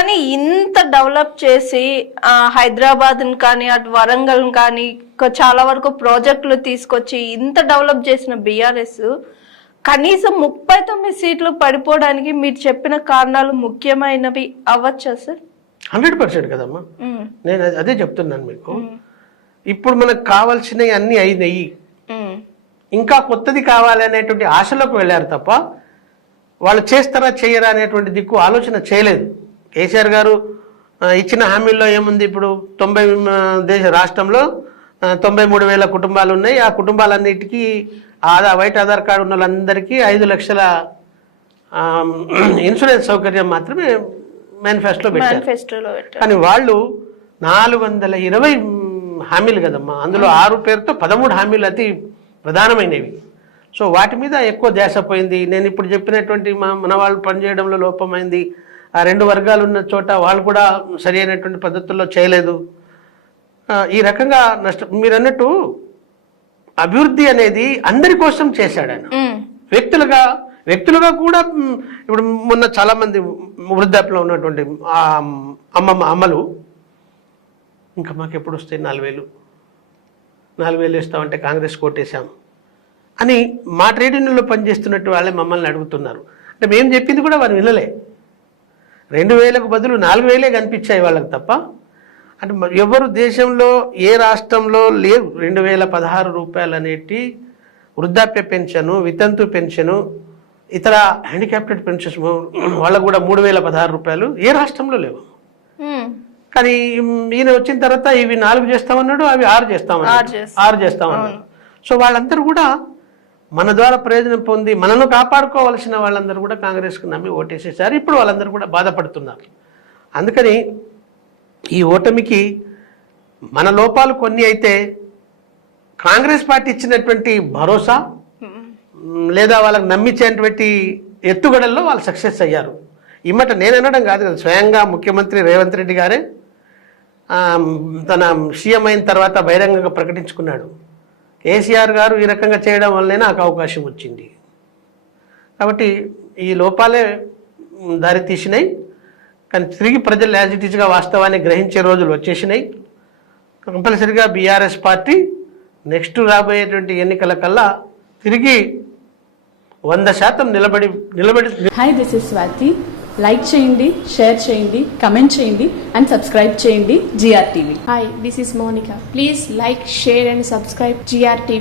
కానీ ఇంత డెవలప్ చేసి హైదరాబాద్ కానీ అటు వరంగల్ కానీ చాలా వరకు ప్రాజెక్టులు తీసుకొచ్చి ఇంత డెవలప్ చేసిన బీఆర్ఎస్ కనీసం 39 సీట్లు పడిపోవడానికి మీరు చెప్పిన కారణాలు ముఖ్యమైనవి అవ్వచ్చా సార్? 100% కదమ్మా. నేను అదే చెప్తున్నాను మీకు. ఇప్పుడు మనకు కావాల్సినవి అన్ని అయినాయి, ఇంకా కొత్తది కావాలి అనేటువంటి ఆశలోకి వెళ్ళారు తప్ప వాళ్ళు చేస్తారా చేయరా అనేటువంటి దిక్కు ఆలోచన చేయలేదు. కేసీఆర్ గారు ఇచ్చిన హామీల్లో ఏముంది? ఇప్పుడు 90 రాష్ట్రంలో 93,000 కుటుంబాలు ఉన్నాయి. ఆ కుటుంబాలన్నిటికీ వైట్ ఆధార్ కార్డు ఉన్న వాళ్ళందరికీ 5 లక్షల ఇన్సూరెన్స్ సౌకర్యం మాత్రమే మేనిఫెస్టోలో పెట్టారు. కానీ వాళ్ళు 420 హామీలు కదమ్మా, అందులో 6 పేరుతో 13 హామీలు అతి ప్రధానమైనవి. సో వాటి మీద ఎక్కువ ధ్యాస పోయింది. నేను ఇప్పుడు చెప్పినటువంటి మన వాళ్ళు పనిచేయడంలో లోపమైంది. ఆ 2 వర్గాలు ఉన్న చోట వాళ్ళు కూడా సరి అయినటువంటి పద్ధతుల్లో చేయలేదు. ఈ రకంగా మీరు అన్నట్టు అభివృద్ధి అనేది అందరి కోసం చేశాడు ఆయన. వ్యక్తులుగా కూడా ఇప్పుడు మొన్న చాలా మంది వృద్ధాప్యంలో ఉన్నటువంటి అమ్మలు ఇంకా మాకు ఎప్పుడు వస్తాయి 4,000 ఇస్తామంటే కాంగ్రెస్ కోటేశాం అని మా ట్రేడ్ యూనియన్లో పనిచేస్తున్నట్టు వాళ్ళే మమ్మల్ని అడుగుతున్నారు. అంటే మేము చెప్పింది కూడా వారు వినలే. 2,000కు బదులు 4,000 కనిపించాయి వాళ్ళకి తప్ప. అంటే ఎవరు దేశంలో ఏ రాష్ట్రంలో లేవు 2,016 రూపాయలు అనేటి వృద్ధాప్య పెన్షను, వితంతు పెన్షను, ఇతర హ్యాండిక్యాప్టెడ్ పెన్షన్స్ వాళ్ళకు కూడా 3,016 రూపాయలు ఏ రాష్ట్రంలో లేవు. కానీ ఈయన వచ్చిన తర్వాత ఇవి 4 చేస్తామన్నాడు, అవి 6 చేస్తామన్నాడు. సో వాళ్ళందరూ కూడా మన ద్వారా ప్రయోజనం పొంది మనను కాపాడుకోవాల్సిన వాళ్ళందరూ కూడా కాంగ్రెస్కి నమ్మి ఓటేసేసారు. ఇప్పుడు వాళ్ళందరూ కూడా బాధపడుతున్నారు. అందుకని ఈ ఓటమికి మన లోపాలు కొన్ని అయితే కాంగ్రెస్ పార్టీ ఇచ్చినటువంటి భరోసా లేదా వాళ్ళకి నమ్మించేటువంటి ఎత్తుగడల్లో వాళ్ళు సక్సెస్ అయ్యారు. ఇమ్మట నేను అనడం కాదు కదా, స్వయంగా ముఖ్యమంత్రి రేవంత్ రెడ్డి గారే తన సీఎం అయిన తర్వాత బహిరంగంగా ప్రకటించుకున్నాడు, కేసీఆర్ గారు ఈ రకంగా చేయడం వల్లనే నాకు అవకాశం వచ్చింది. కాబట్టి ఈ లోపాలే దారి తీసినాయి. కానీ తిరిగి ప్రజలు యాజ్ ఇట్ ఈస్గా వాస్తవాన్ని గ్రహించే రోజులు వచ్చేసినాయి. కంపల్సరిగా బీఆర్ఎస్ పార్టీ నెక్స్ట్ రాబోయేటువంటి ఎన్నికల కల్లా తిరిగి 100% నిలబడి. Hi, this is Swathi. Like చేయండి, షేర్ చేయండి, కమెంట్ చేయండి అండ్ సబ్స్క్రైబ్ చేయండి GRTV. Hi, this is Monica. Please like, share and subscribe GRTV.